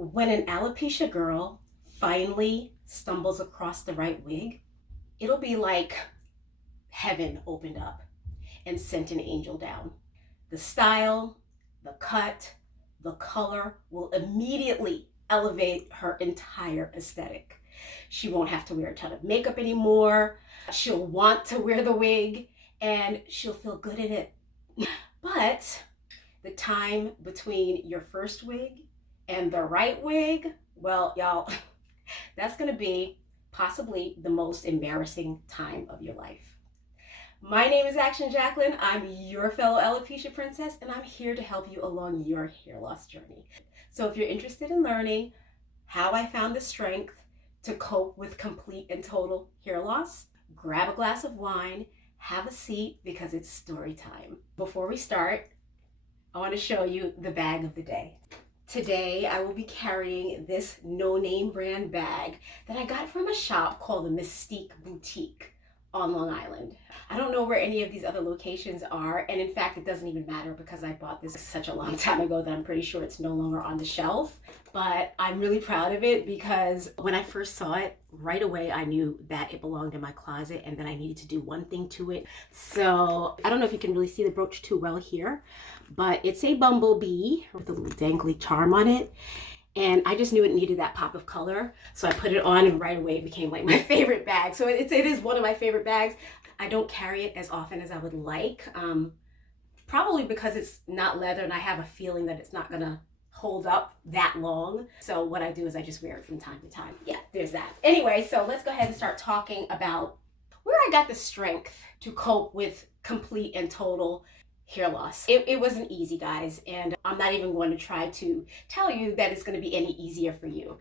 When an alopecia girl finally stumbles across the right wig, it'll be like heaven opened up and sent an angel down. The style, the cut, the color will immediately elevate her entire aesthetic. She won't have to wear a ton of makeup anymore. She'll want to wear the wig and she'll feel good in it. But the time between your first wig and the right wig, well, y'all, that's going to be possibly the most embarrassing time of your life. My name is Action Jacqueline. I'm your fellow alopecia princess, and I'm here to help you along your hair loss journey. So if you're interested in learning how I found the strength to cope with complete and total hair loss, grab a glass of wine, have a seat, because it's story time. Before we start, I want to show you the bag of the day. Today, I will be carrying this no-name brand bag that I got from a shop called the Mystique Boutique on Long Island. I don't know where any of these other locations are, and in fact, it doesn't even matter because I bought this such a long time ago that I'm pretty sure it's no longer on the shelf. But I'm really proud of it because when I first saw it, right away I knew that it belonged in my closet and that I needed to do one thing to it. So I don't know if you can really see the brooch too well here, but it's a bumblebee with a little dangly charm on it. And I just knew it needed that pop of color. So I put it on and right away it became like my favorite bag. So it is one of my favorite bags. I don't carry it as often as I would like, probably because it's not leather and I have a feeling that it's not gonna hold up that long. So what I do is I just wear it from time to time. Yeah, there's that. Anyway, so let's go ahead and start talking about where I got the strength to cope with complete and total hair loss. It wasn't easy, guys, and I'm not even going to try to tell you that it's going to be any easier for you.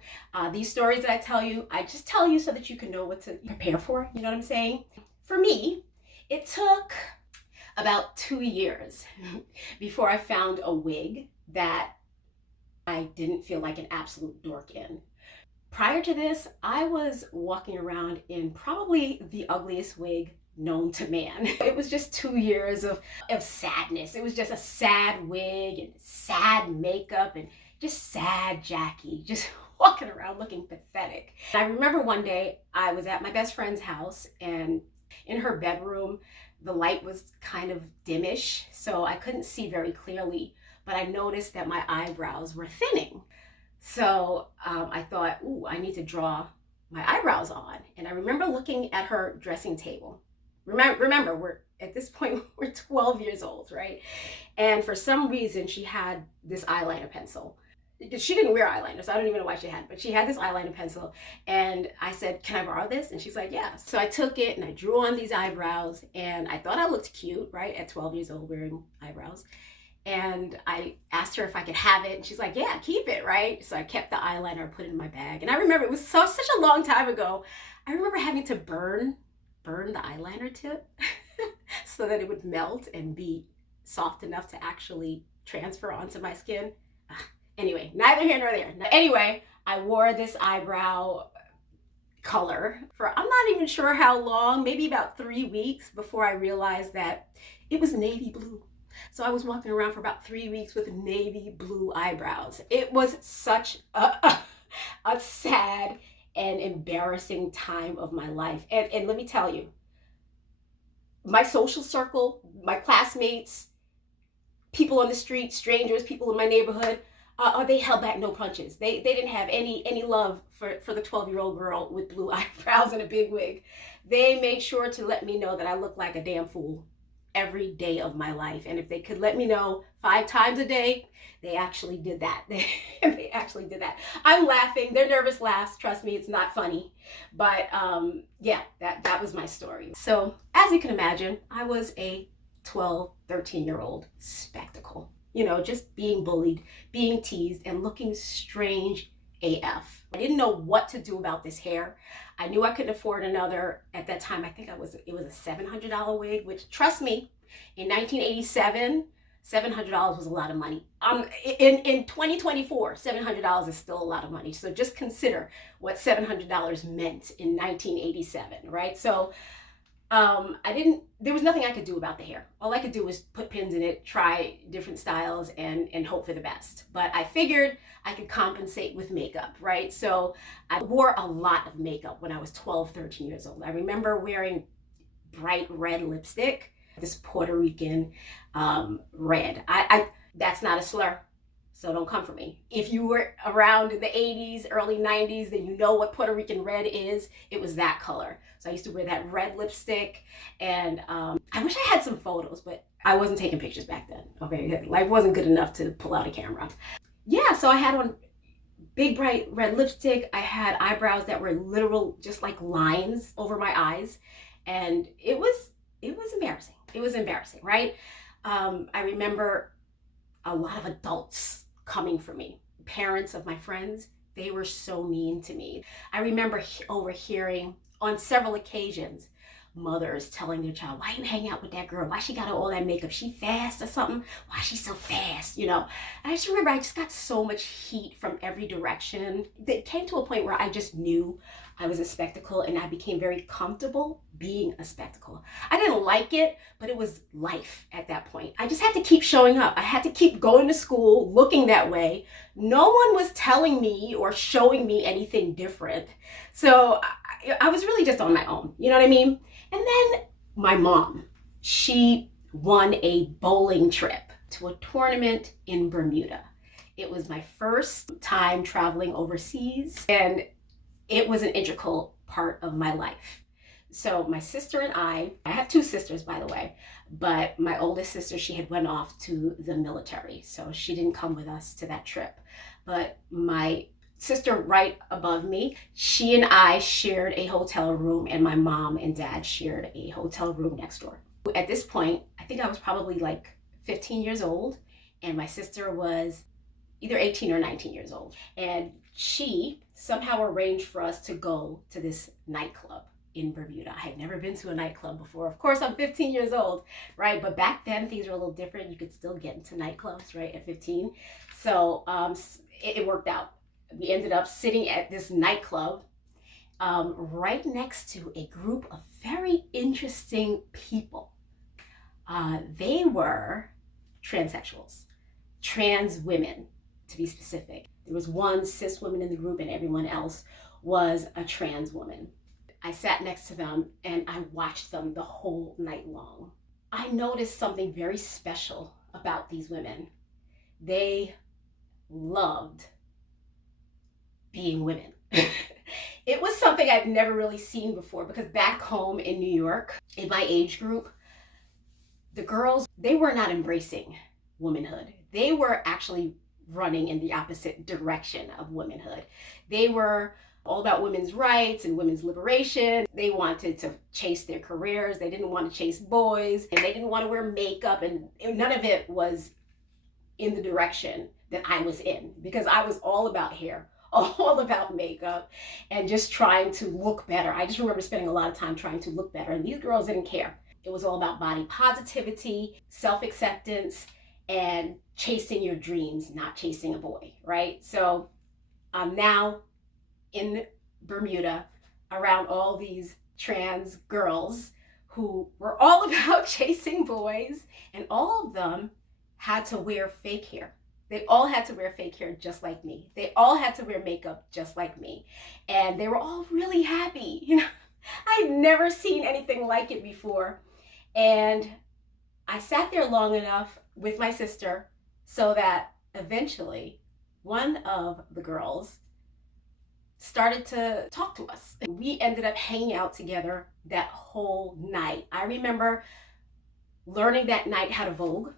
These stories that I tell you, I just tell you so that you can know what to prepare for, you know what I'm saying? For me, it took about 2 years before I found a wig that I didn't feel like an absolute dork in. Prior to this, I was walking around in probably the ugliest wig known to man. It was just 2 years of sadness. It was just a sad wig and sad makeup and just sad Jackie, just walking around looking pathetic. I remember one day I was at my best friend's house and in her bedroom, the light was kind of dimish, so I couldn't see very clearly, but I noticed that my eyebrows were thinning. So I thought, ooh, I need to draw my eyebrows on. And I remember looking at her dressing table. Remember, we're at this point, we're 12 years old, right? And for some reason, she had this eyeliner pencil. She didn't wear eyeliner, so I don't even know why she had it, but she had this eyeliner pencil. And I said, can I borrow this? And she's like, yeah. So I took it and I drew on these eyebrows and I thought I looked cute, right? At 12 years old wearing eyebrows. And I asked her if I could have it. And she's like, yeah, keep it, right? So I kept the eyeliner, put it in my bag. And I remember it was such a long time ago. I remember having to burn the eyeliner tip so that it would melt and be soft enough to actually transfer onto my skin. Anyway, neither here nor there. Anyway, I wore this eyebrow color for I'm not even sure how long, maybe about 3 weeks before I realized that it was navy blue. So I was walking around for about 3 weeks with navy blue eyebrows. It was such a sad and embarrassing time of my life. And let me tell you, my social circle, my classmates, people on the street, strangers, people in my neighborhood, they held back no punches. They didn't have any love for the 12-year-old girl with blue eyebrows and a big wig. They made sure to let me know that I looked like a damn fool every day of my life. And if they could let me know 5 times a day, they actually did that. They actually did that. I'm laughing. They're nervous laughs. Trust me, it's not funny. But yeah, that was my story. So as you can imagine, I was a 12, 13-year-old spectacle. You know, just being bullied, being teased, and looking strange AF. I didn't know what to do about this hair. I knew I couldn't afford another. At that time, I think it was a $700 wig, which, trust me, in 1987, $700 was a lot of money. In 2024, $700 is still a lot of money. So just consider what $700 meant in 1987, right? So There was nothing I could do about the hair. All I could do was put pins in it, try different styles, and hope for the best. But I figured I could compensate with makeup, right? So I wore a lot of makeup when I was 12, 13 years old. I remember wearing bright red lipstick, this Puerto Rican red. That's not a slur. So don't come for me. If you were around in the 80s, early 90s, then you know what Puerto Rican red is. It was that color. So I used to wear that red lipstick. And I wish I had some photos, but I wasn't taking pictures back then. Okay, life wasn't good enough to pull out a camera. Yeah, so I had on big bright red lipstick. I had eyebrows that were literal, just like lines over my eyes. And it was embarrassing. It was embarrassing, right? I remember a lot of adults coming for me. Parents of my friends, they were so mean to me. I remember overhearing on several occasions mothers telling their child, why you hang out with that girl? Why she got all that makeup? She fast or something? Why she so fast? You know, and I just remember I just got so much heat from every direction. It came to a point where I just knew I was a spectacle, and I became very comfortable being a spectacle. I didn't like it, but it was life at that point. I just had to keep showing up. I had to keep going to school, looking that way. No one was telling me or showing me anything different. So I was really just on my own, you know what I mean? And then my mom, she won a bowling trip to a tournament in Bermuda. It was my first time traveling overseas, and it was an integral part of my life. So my sister and I have two sisters, by the way, but my oldest sister, she had went off to the military, so she didn't come with us to that trip. But my sister right above me, she and I shared a hotel room, and my mom and dad shared a hotel room next door. At this point, I think I was probably like 15 years old, and my sister was either 18 or 19 years old. And she somehow arranged for us to go to this nightclub in Bermuda. I had never been to a nightclub before. Of course, I'm 15 years old, right? But back then, things were a little different. You could still get into nightclubs, right, at 15. So it worked out. We ended up sitting at this nightclub right next to a group of very interesting people. They were transsexuals, trans women, to be specific. There was one cis woman in the group, and everyone else was a trans woman. I sat next to them and I watched them the whole night long. I noticed something very special about these women. They loved being women. It was something I'd never really seen before, because back home in New York, in my age group, the girls, they were not embracing womanhood. They were actually running in the opposite direction of womanhood. They were all about women's rights and women's liberation. They wanted to chase their careers. They didn't want to chase boys, and they didn't want to wear makeup, and none of it was in the direction that I was in, because I was all about hair, all about makeup, and just trying to look better. I just remember spending a lot of time trying to look better, and these girls didn't care. It was all about body positivity, self-acceptance, and chasing your dreams, not chasing a boy, right? So I'm now in Bermuda around all these trans girls who were all about chasing boys, and all of them had to wear fake hair. They all had to wear fake hair just like me. They all had to wear makeup just like me. And they were all really happy. You know, I'd never seen anything like it before. And I sat there long enough with my sister so that eventually one of the girls started to talk to us. We ended up hanging out together that whole night. I remember learning that night how to Vogue.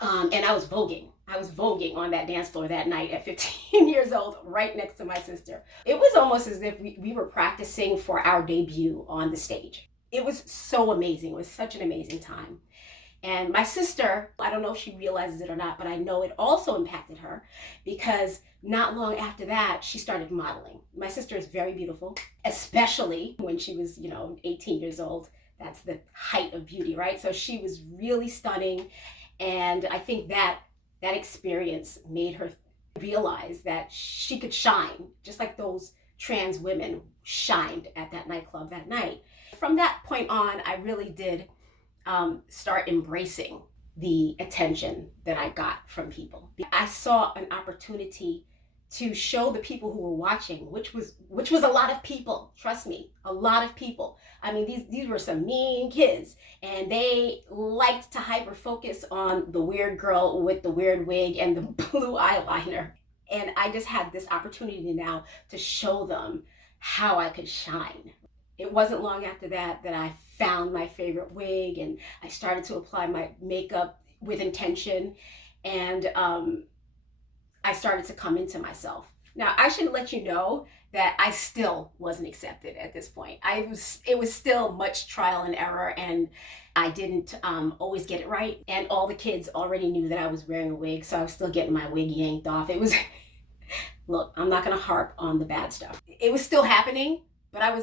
And I was voguing on that dance floor that night at 15 years old, right next to my sister. It was almost as if we were practicing for our debut on the stage. It was so amazing. It was such an amazing time. And my sister, I don't know if she realizes it or not, but I know it also impacted her, because not long after that, she started modeling. My sister is very beautiful, especially when she was, 18 years old. That's the height of beauty, right? So she was really stunning. And I think that experience made her realize that she could shine, just like those trans women shined at that nightclub that night. From that point on, I really did start embracing the attention that I got from people. I saw an opportunity to show the people who were watching, which was a lot of people. Trust me, a lot of people. I mean, these were some mean kids, and they liked to hyper focus on the weird girl with the weird wig and the blue eyeliner. And I just had this opportunity now to show them how I could shine. It wasn't long after that that I found my favorite wig, and I started to apply my makeup with intention, and I started to come into myself. Now, I should let you know that I still wasn't accepted at this point. It was still much trial and error, and I didn't always get it right. And all the kids already knew that I was wearing a wig, so I was still getting my wig yanked off. It was, look, I'm not gonna harp on the bad stuff. It was still happening, but I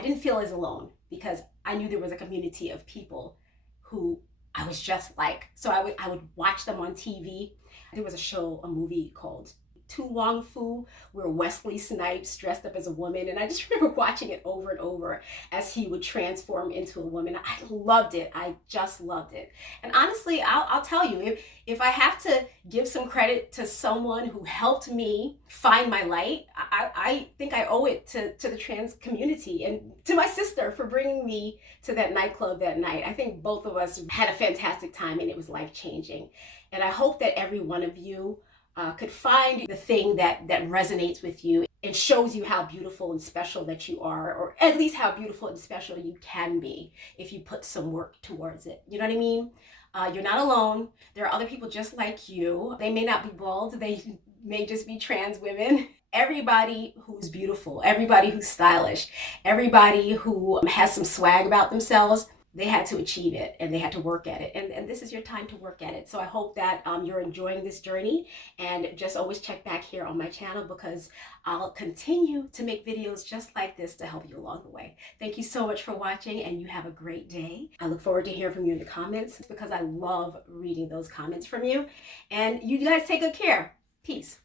didn't feel as alone because I knew there was a community of people who I was just like. So I would watch them on TV. There was a movie called Tu Wong Fu, where Wesley Snipes dressed up as a woman, and I just remember watching it over and over as he would transform into a woman. I loved it. I just loved it. And honestly, I'll tell you, if I have to give some credit to someone who helped me find my light, I think I owe it to the trans community and to my sister for bringing me to that nightclub that night. I think both of us had a fantastic time, and it was life-changing. And I hope that every one of you could find the thing that resonates with you and shows you how beautiful and special that you are, or at least how beautiful and special you can be if you put some work towards it. You know what I mean? You're not alone. There are other people just like you. They may not be bald. They may just be trans women. Everybody who's beautiful, everybody who's stylish, everybody who has some swag about themselves, they had to achieve it, and they had to work at it. And this is your time to work at it. So I hope that you're enjoying this journey, and just always check back here on my channel because I'll continue to make videos just like this to help you along the way. Thank you so much for watching, and you have a great day. I look forward to hearing from you in the comments because I love reading those comments from you. And you guys take good care. Peace.